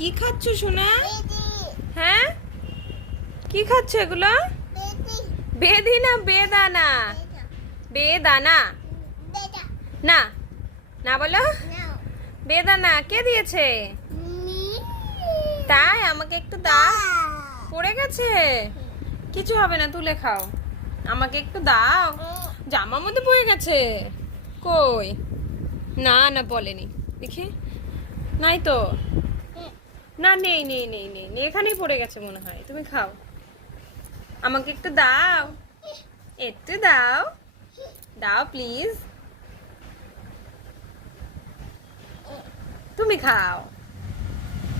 কি খাচ্ছ সোনা? হ্যাঁ, কি খাচ্ছ এগুলো? বেদি না বেদানা? বেদানা না, না বলো। বেদানা কে দিয়েছে? তাই, আমাকে একটু দাও। পড়ে গেছে, কিছু হবে না, তুলে খাও। আমাকে একটু দাও। জামার মধ্যে পড়ে গেছে। কই? না না, বলেনি দেখি। নাই তো, না নেই নেই নেই নেই নেই, এখানেই পড়ে গেছে মনে হয়। তুমি খাও, আমাকে একটু দাও, একটু দাও, দাও প্লিজ। তুমি খাও,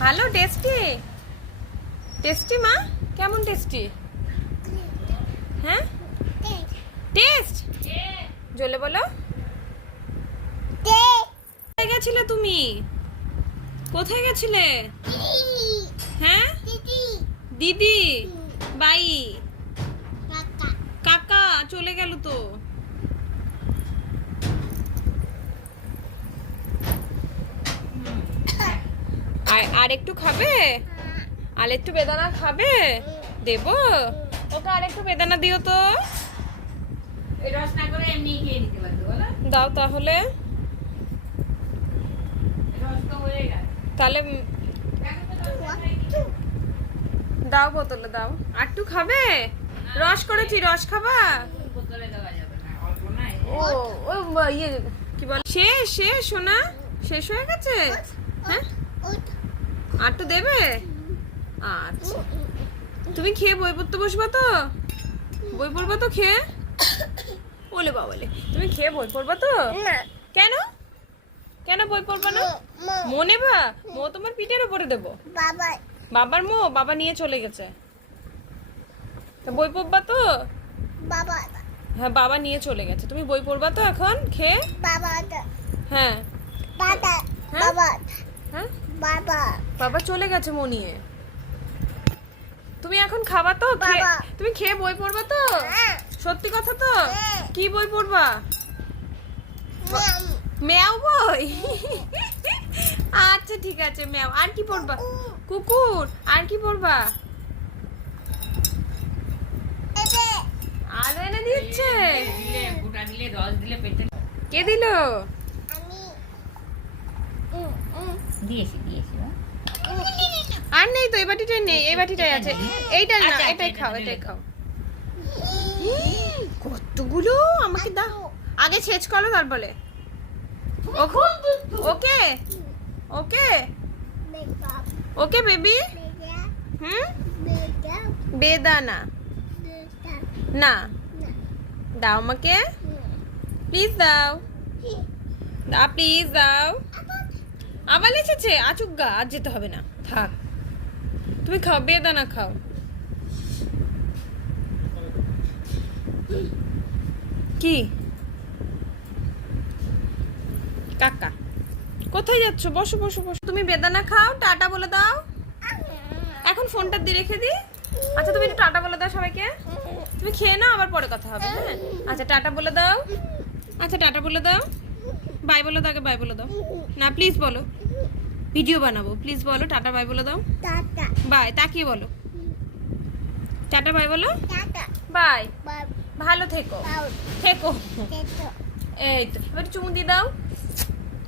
ভালো টেস্টি। টেস্টি মা, কেমন টেস্টি? হ্যাঁ, টেস্ট জলে বলো। কোথায় গেছিলে তুমি? কোথায় গেছিলে? হ্যাঁ, দিদি, বাই, কাকা চলে গেল তো। আর একটু খাবে? আর একটু বেদানা খাবে? দেবো ওকে, আর একটু বেদানা দিও তো। দাও তাহলে, তাহলে দাও, বোতলে দাও। আর একটু খাবে? রস করেছি, রস খাবা? ও ও ইয়ে কি বল, শেষ শেষ সোনা, শেষ হয়ে গেছে। হ্যাঁ, আর একটু দেবে? আচ্ছা, তুমি খেয়ে বই পড়তে বসবা তো? বই পড়বা তো খেয়ে? বলে বাবলে, তুমি খেয়ে বই পড়বা তো? কেন? কেন বই পড়বা না? মো নেবা? মো তোমার পিঠের উপরে দেবো। বাবার মো, বাবা নিয়ে চলে গেছে। তো বই পড়বা তো? হ্যাঁ, বাবা নিয়ে চলে গেছে। তুমি বই পড়বা তো এখন খেয়ে? হ্যাঁ, হ্যাঁ, বাবা চলে গেছে মো নিয়ে। তুমি এখন খাবা তো? তুমি খেয়ে বই পড়বা তো? সত্যি কথা তো? কি বই পড়বা? ম্যাও বই? আচ্ছা ঠিক আছে, ম্যাও। আর কি পড়বা? কুকুর? আর কি পড়বা? আলো এনে দিচ্ছে। কে দিল? আর নেই তো, এই বাটিটাই নেই, এই বাটিটাই আছে। এইটাই না, এটাই খাও, এটাই খাও। কতগুলো আমাকে দাও, আগে শেষ করো তারপরে। ওকে ওকে ওকে বেবি। হুম, বেদানা না, দাও আমাকে প্লিজ, দাও, দাও প্লিজ, দাও। আবার এসেছে, আচুক গা, আর যেতে হবে না, থাক। তুমি খাও, বেদানা খাও। কি কাকা, কোথায় যাচ্ছ? বসো বসো বসো, তুমি বেদানা খাও, টাটা বলে দাও। এখন ফোনটা দিয়ে রেখে দি। আচ্ছা, তুমি একটু টাটা বলে দাও সবাইকে। তুমি খেয়ে নাও, আবার পরে কথা হবে। হ্যাঁ, আচ্ছা টাটা বলে দাও। আচ্ছা টাটা বলে দাও, বাই বলে দাও, আগে বাই বলে দাও। না প্লিজ বলো, ভিডিও বানাবো, প্লিজ বলো টাটা বাই বলে দাও। বাই, তাকিয়ে বলো টাটা বাই বলো। বাই, ভালো থেকো, থেকো। এই তো, এবার চুমু দিয়ে দাও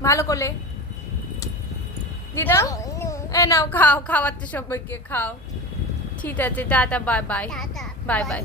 ভালো করে, দিয়ে দাও। এই নাও, খাও, খাওয়াচ্ছে সবাইকে, খাও। ঠিক আছে, tata, bye bye, bye bye.